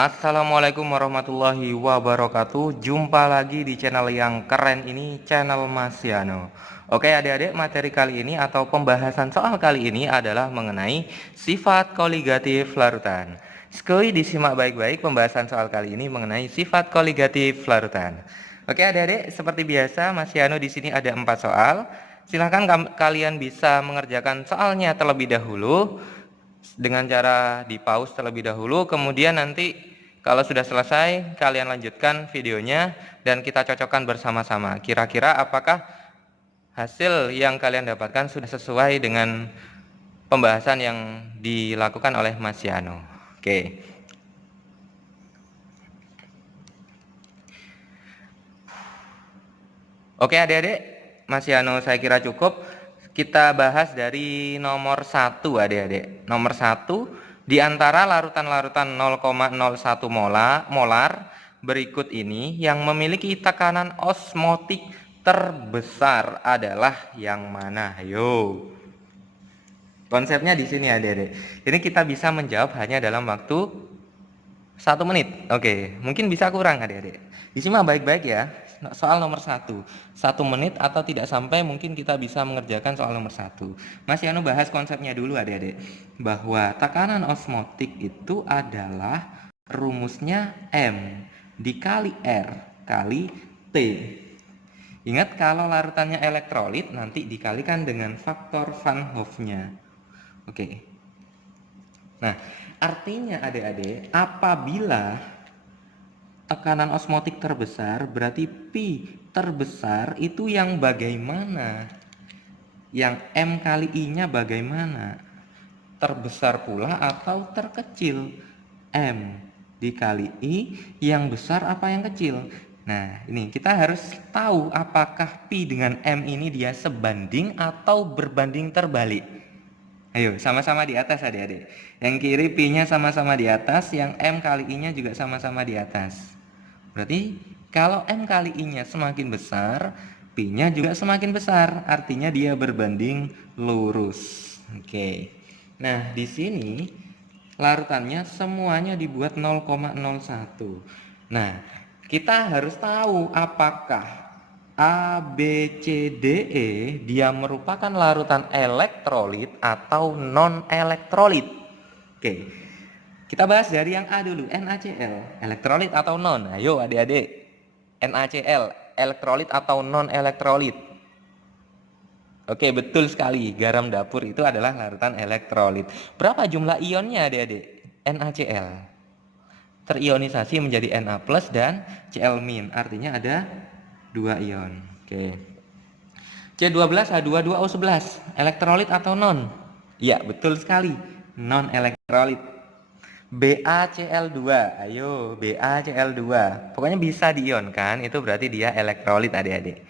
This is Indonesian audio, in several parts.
Assalamualaikum warahmatullahi wabarakatuh. Jumpa lagi di channel yang keren ini, channel Mas Yano. Oke adik-adik, materi kali ini atau pembahasan soal kali ini adalah mengenai sifat koligatif larutan. Sekali disimak baik-baik pembahasan soal kali ini mengenai sifat koligatif larutan. Oke adik-adik, seperti biasa Mas Yano di sini ada 4 soal. Silahkan kalian bisa mengerjakan soalnya terlebih dahulu dengan cara di pause terlebih dahulu, kemudian nanti kalau sudah selesai kalian lanjutkan videonya dan kita cocokkan bersama-sama kira-kira apakah hasil yang kalian dapatkan sudah sesuai dengan pembahasan yang dilakukan oleh Mas Yano. Oke adik-adik, Mas Yano saya kira cukup. Kita bahas dari nomor 1 adik-adik. Nomor 1, di antara larutan-larutan 0,01 molar berikut ini yang memiliki tekanan osmotik terbesar adalah yang mana? Ayo. Konsepnya di sini adik-adik. Ini kita bisa menjawab hanya dalam waktu 1 menit. Oke, mungkin bisa kurang adik-adik. Disimak baik-baik ya. Soal nomor 1 menit atau tidak sampai mungkin kita bisa mengerjakan soal nomor 1. Mas Yano bahas konsepnya dulu adik-adik, bahwa tekanan osmotik itu adalah rumusnya M dikali R kali T. Ingat kalau larutannya elektrolit nanti dikalikan dengan faktor Van Hoff-nya. Oke. Nah, artinya adik-adik, apabila tekanan osmotik terbesar berarti pi terbesar itu yang bagaimana? Yang M kali I-nya bagaimana? Terbesar pula atau terkecil? M dikali I yang besar apa yang kecil? Nah, ini kita harus tahu apakah pi dengan M ini dia sebanding atau berbanding terbalik. Ayo, sama-sama di atas adik-adik. Yang kiri pi-nya sama-sama di atas, yang M kali I-nya juga sama-sama di atas. Berarti kalau M kali I-nya semakin besar, P-nya juga semakin besar. Artinya dia berbanding lurus. Oke. Nah, di sini larutannya semuanya dibuat 0,01. Nah, kita harus tahu apakah A, B, C, D, E dia merupakan larutan elektrolit atau non-elektrolit. Oke. Kita bahas dari yang A dulu, NaCl, elektrolit atau non? Ayo adik-adik, NaCl, elektrolit atau non-elektrolit? Oke, betul sekali, garam dapur itu adalah larutan elektrolit. Berapa jumlah ionnya adik-adik? NaCl terionisasi menjadi Na plus dan Cl min, artinya ada 2 ion. Oke. C12H22O11, elektrolit atau non? Ya, betul sekali, non-elektrolit. BaCl2, ayo BaCl2, pokoknya bisa diionkan, itu berarti dia elektrolit adik-adik.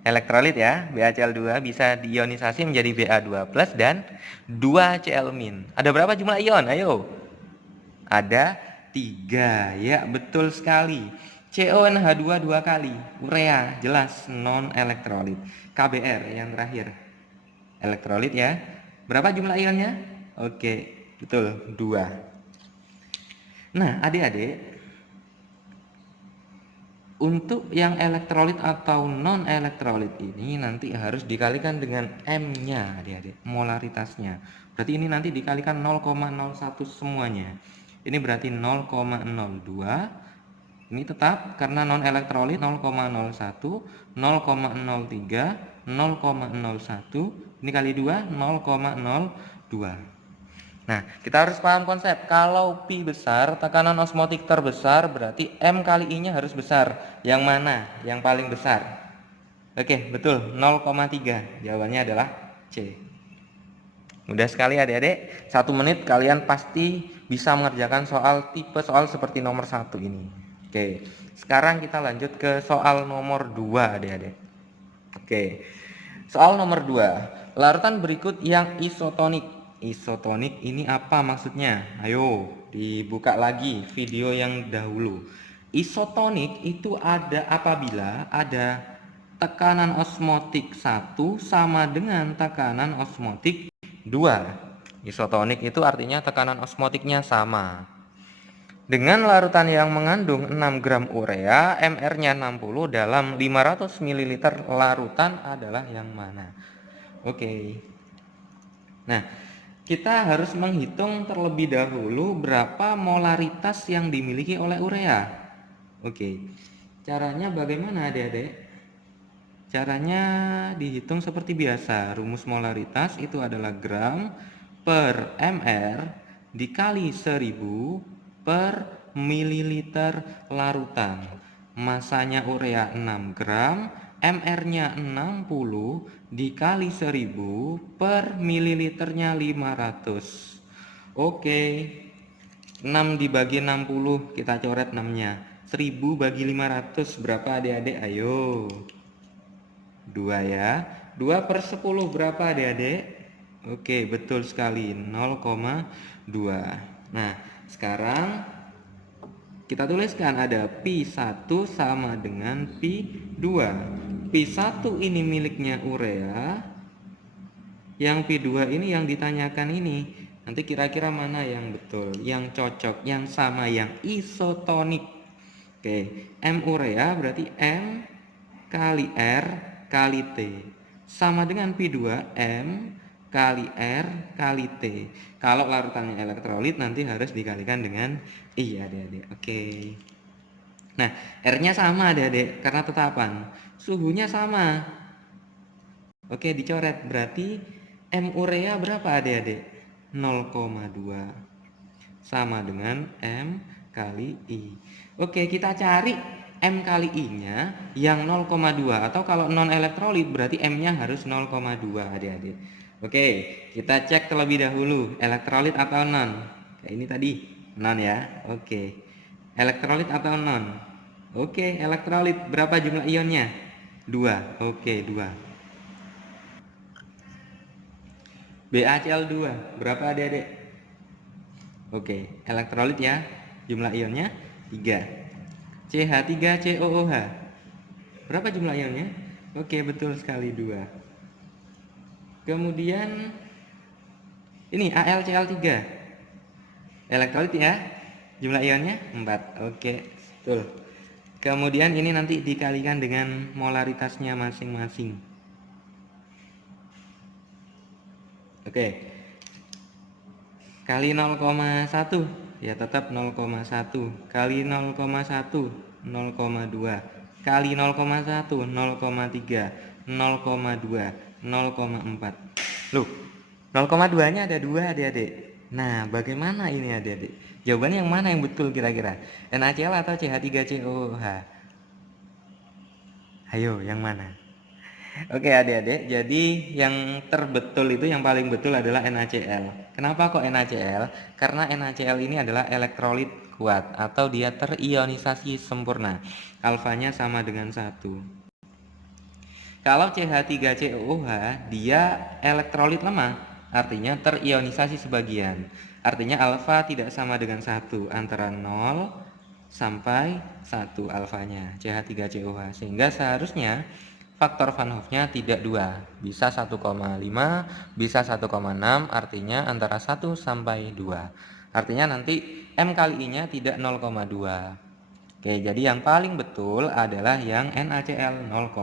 Elektrolit ya, BaCl2 bisa diionisasi menjadi Ba2 plus dan 2Cl min. Ada berapa jumlah ion? Ayo. Ada 3, ya betul sekali. CONH2 2 kali, urea, jelas non elektrolit. KBr yang terakhir, elektrolit ya. Berapa jumlah ionnya? Oke, betul, 2. Nah, adik-adik, untuk yang elektrolit atau non-elektrolit ini nanti harus dikalikan dengan M-nya, adik-adik, molaritasnya. Berarti ini nanti dikalikan 0,01 semuanya. Ini berarti 0,02. Ini tetap karena non-elektrolit 0,01, 0,03, 0,01. Ini kali 2, 0,02. Nah, kita harus paham konsep. Kalau pi besar, tekanan osmotik terbesar, berarti M kali I-nya harus besar. Yang mana? Yang paling besar? Oke, betul, 0,3. Jawabannya adalah C. Mudah sekali adik-adik. 1 menit kalian pasti bisa mengerjakan tipe soal seperti nomor 1 ini. Oke, sekarang kita lanjut ke soal nomor 2 adik-adik. Oke, soal nomor 2. Larutan berikut yang isotonik. Isotonik ini apa maksudnya? Ayo dibuka lagi video yang dahulu. Isotonik itu ada apabila ada tekanan osmotik 1 sama dengan tekanan osmotik 2. Isotonik itu artinya tekanan osmotiknya sama. Dengan larutan yang mengandung 6 gram urea, MR-nya 60 dalam 500 ml larutan adalah yang mana? Oke. Nah, kita harus menghitung terlebih dahulu berapa molaritas yang dimiliki oleh urea. Oke. Caranya bagaimana, Adik-adik? Caranya dihitung seperti biasa. Rumus molaritas itu adalah gram per mr dikali 1000 per mililiter larutan. Masanya urea 6 gram, mr-nya 60 dikali 1000 per mililiternya 500. Oke. 6 dibagi 60, kita coret 6-nya. 1000 bagi 500 berapa, Adik-adik? Ayo. 2 ya. 2 per 10 berapa, Adik-adik? Oke, betul sekali, 0,2. Nah, sekarang kita tuliskan ada pi 1 sama dengan pi 2. Pi 1 ini miliknya urea, yang pi 2 ini yang ditanyakan ini. Nanti kira-kira mana yang betul, yang cocok, yang sama, yang isotonik. Oke, M urea berarti M kali R kali T sama dengan P2 M kali R kali T. Kalau larutannya elektrolit nanti harus dikalikan dengan I, adik-adik. Oke. Nah, R-nya sama, adik-adik, karena tetapan. Suhunya sama. Oke, dicoret. Berarti M urea berapa, adik-adik? 0,2 sama dengan M kali I. Oke, kita cari M kali I-nya yang 0,2, atau kalau non elektrolit berarti M-nya harus 0,2, adik-adik. Oke, kita cek terlebih dahulu elektrolit atau non. Kayak ini tadi non ya. Oke. Elektrolit atau non? Oke, elektrolit. Berapa jumlah ionnya? 2. Oke, 2. BaCl2 berapa, adik-adik? Oke, elektrolit ya. Jumlah ionnya 3. CH3COOH. Berapa jumlah ionnya? Oke, betul sekali, 2. Kemudian ini AlCl3. Elektrolit ya. Jumlah ionnya 4. Oke, betul. Kemudian ini nanti dikalikan dengan molaritasnya masing-masing. Oke. Kali 0,1 ya tetap 0,1 kali 0,1 0,2 kali 0,1 0,3 0,2 0,4. Loh, 0,2 nya ada 2, adik-adik. Nah, bagaimana ini, adik-adik? Jawabannya yang mana yang betul kira-kira? NaCl atau CH3COOH? Ayo, yang mana? Oke, adik-adik, jadi yang terbetul itu, yang paling betul adalah NaCl. Kenapa kok NaCl? Karena NaCl ini adalah elektrolit kuat atau dia terionisasi sempurna. Alfanya sama dengan 1. Kalau CH3COOH dia elektrolit lemah, artinya terionisasi sebagian. Artinya alfa tidak sama dengan 1, antara 0 sampai 1 alfanya CH3COOH. Sehingga seharusnya faktor Van Hoff-nya tidak 2, bisa 1,5, bisa 1,6, artinya antara 1 sampai 2. Artinya nanti M kali I-nya tidak 0,2. Oke, jadi yang paling betul adalah yang NaCl 0,1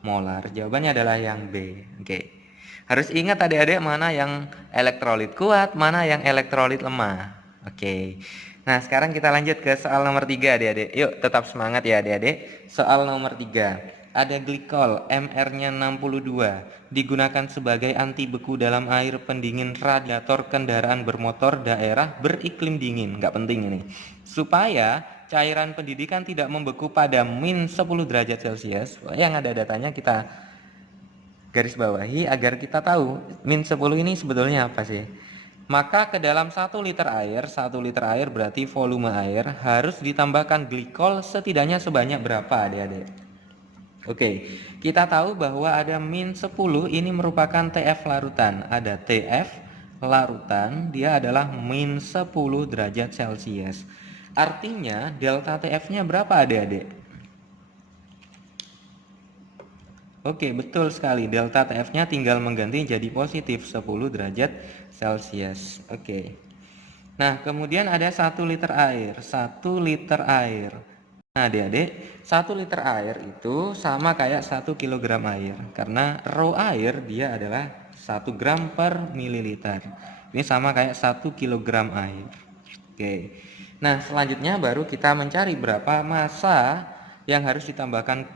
molar. Jawabannya adalah yang B. Oke. Harus ingat, adik-adik, mana yang elektrolit kuat, mana yang elektrolit lemah. Oke. Nah, sekarang kita lanjut ke soal nomor 3, adik-adik. Yuk, tetap semangat ya, adik-adik. Soal nomor 3. Ada glikol, MR-nya 62, digunakan sebagai anti beku dalam air pendingin radiator kendaraan bermotor daerah beriklim dingin. Nggak penting ini. Supaya cairan pendidikan tidak membeku pada min 10 derajat Celcius. Yang ada datanya kita garis bawahi agar kita tahu min 10 ini sebetulnya apa sih. Maka ke dalam 1 liter air, 1 liter air berarti volume air, harus ditambahkan glikol setidaknya sebanyak berapa, adik-adik? Oke, kita tahu bahwa ada min 10 ini merupakan TF larutan. Ada TF larutan, dia adalah min 10 derajat Celcius. Artinya delta TF-nya berapa, adik-adik? Oke, betul sekali. Delta TF-nya tinggal mengganti jadi positif 10 derajat Celcius. Oke. Nah, kemudian ada 1 liter air. 1 liter air. Nah, adik-adik, 1 liter air itu sama kayak 1 kilogram air. Karena rho air dia adalah 1 gram per mililiter. Ini sama kayak 1 kilogram air. Oke. Nah, selanjutnya baru kita mencari berapa massa yang harus ditambahkan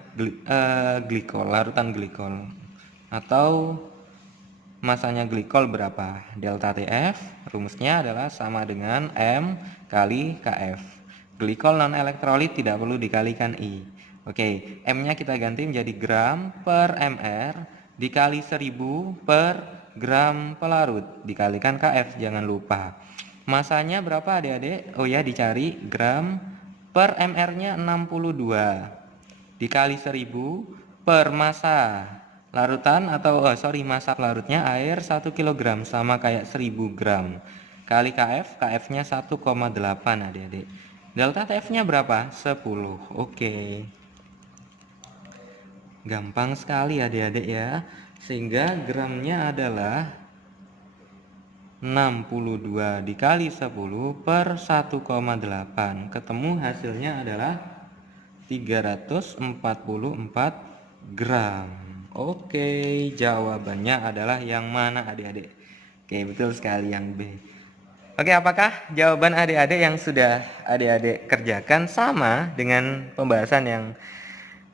glikol, larutan glikol. Atau masanya glikol berapa? Delta TF rumusnya adalah sama dengan M kali KF. Glikol non elektrolit tidak perlu dikalikan I. Oke, M-nya kita ganti menjadi gram per mr dikali 1000 per gram pelarut dikalikan KF, jangan lupa. Masanya berapa adik-adik? Oh ya, dicari gram per mr-nya 62 dikali 1000 per massa larutan atau massa larutnya air 1 kg sama kayak 1000 gram kali KF, KF-nya 1,8 adik-adik. Delta TF-nya berapa? 10. Oke. Gampang sekali adik-adik ya. Sehingga gramnya adalah 62 dikali 10 per 1,8. Ketemu hasilnya adalah 344 gram. Oke, jawabannya adalah yang mana adik-adik? Oke, betul sekali yang B. Oke, apakah jawaban adik-adik yang sudah adik-adik kerjakan sama dengan pembahasan yang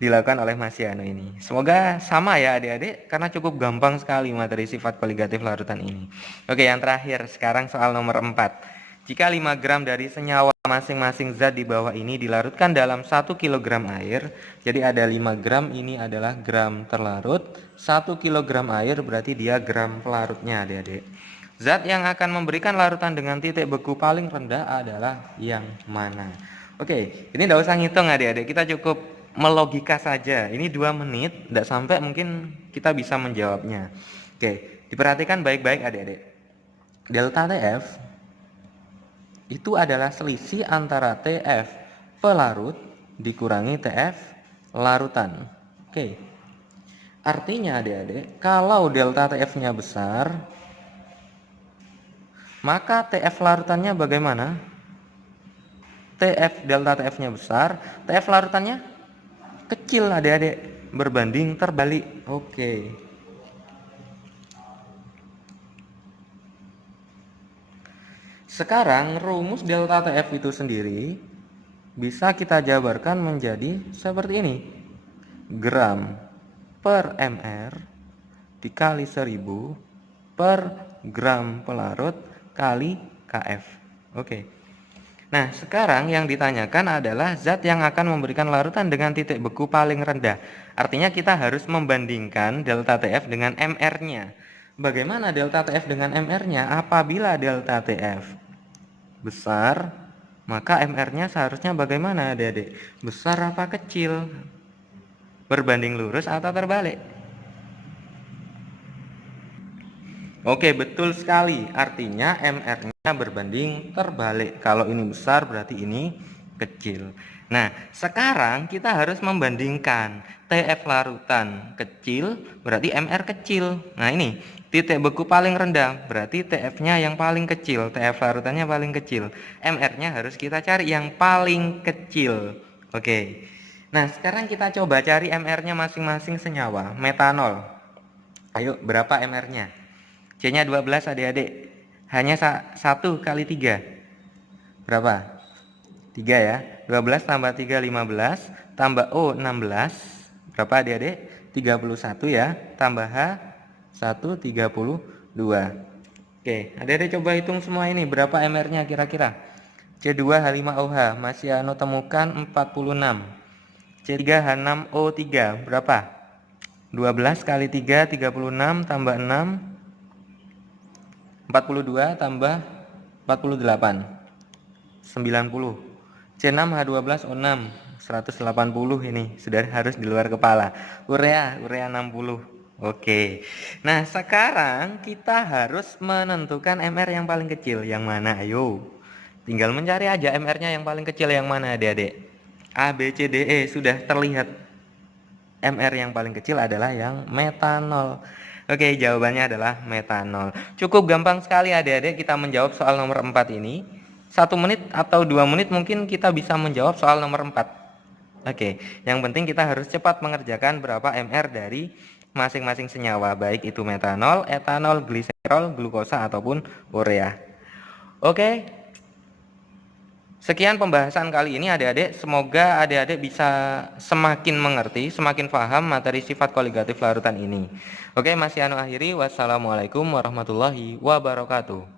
dilakukan oleh Mas Yano ini? Semoga sama ya adik-adik, karena cukup gampang sekali materi sifat koligatif larutan ini. Oke, yang terakhir sekarang soal nomor 4. Jika 5 gram dari senyawa masing-masing zat di bawah ini dilarutkan dalam 1 kilogram air, jadi ada 5 gram, ini adalah gram terlarut, 1 kilogram air berarti dia gram pelarutnya adik-adik. Zat yang akan memberikan larutan dengan titik beku paling rendah adalah yang mana? Oke, ini tidak usah ngitung adik-adik, kita cukup melogika saja. Ini 2 menit, tidak sampai mungkin kita bisa menjawabnya. Oke, diperhatikan baik-baik adik-adik. Delta TF itu adalah selisih antara TF pelarut dikurangi TF larutan. Oke. Artinya adik-adik, kalau delta TF-nya besar, maka TF larutannya bagaimana? Delta TF-nya besar, TF larutannya kecil adik-adik, berbanding terbalik. Oke. Sekarang rumus delta TF itu sendiri bisa kita jabarkan menjadi seperti ini. Gram per mr dikali 1000 per gram pelarut kali KF. Oke. Nah, sekarang yang ditanyakan adalah zat yang akan memberikan larutan dengan titik beku paling rendah. Artinya kita harus membandingkan delta TF dengan mr-nya. Bagaimana delta TF dengan mr-nya? Apabila delta TF besar, maka mr-nya seharusnya bagaimana adik-adik? Besar apa kecil? Berbanding lurus atau terbalik? Oke, betul sekali. Artinya mr-nya berbanding terbalik. Kalau ini besar berarti ini kecil. Nah, sekarang kita harus membandingkan TF larutan kecil berarti mr kecil. Nah, ini titik beku paling rendah berarti TF-nya yang paling kecil, TF larutannya paling kecil. mr-nya harus kita cari yang paling kecil. Oke. Nah, sekarang kita coba cari mr-nya masing-masing senyawa. Metanol. Ayo, berapa mr-nya? C-nya 12 adik-adik. Hanya 1 kali 3. Berapa? 3 ya. 12 tambah 3 15 tambah O 16. Berapa adik-adik? 31 ya. Tambah H 1 32. Oke, adik-adik coba hitung semua ini berapa mr-nya kira-kira? C2H5OH Mas Yano temukan 46. C3H6O3 berapa? 12 kali 3 36 tambah 6 42 tambah 48 90. C6H12O6 180 ini sudah harus di luar kepala. Urea 60. Oke. Nah, sekarang kita harus menentukan MR yang paling kecil yang mana? Ayo. Tinggal mencari aja MR-nya yang paling kecil yang mana, Adik-adik. A, B, C, D, E sudah terlihat. MR yang paling kecil adalah yang metanol. Oke, jawabannya adalah metanol. Cukup gampang sekali adik-adik kita menjawab soal nomor 4 ini. 1 menit atau 2 menit mungkin kita bisa menjawab soal nomor 4. Oke, yang penting kita harus cepat mengerjakan berapa mR dari masing-masing senyawa, baik itu metanol, etanol, gliserol, glukosa ataupun urea. Oke, sekian pembahasan kali ini adik-adik. Semoga adik-adik bisa semakin mengerti, semakin paham materi sifat koligatif larutan ini. Oke, masih akhiri. Wassalamualaikum warahmatullahi wabarakatuh.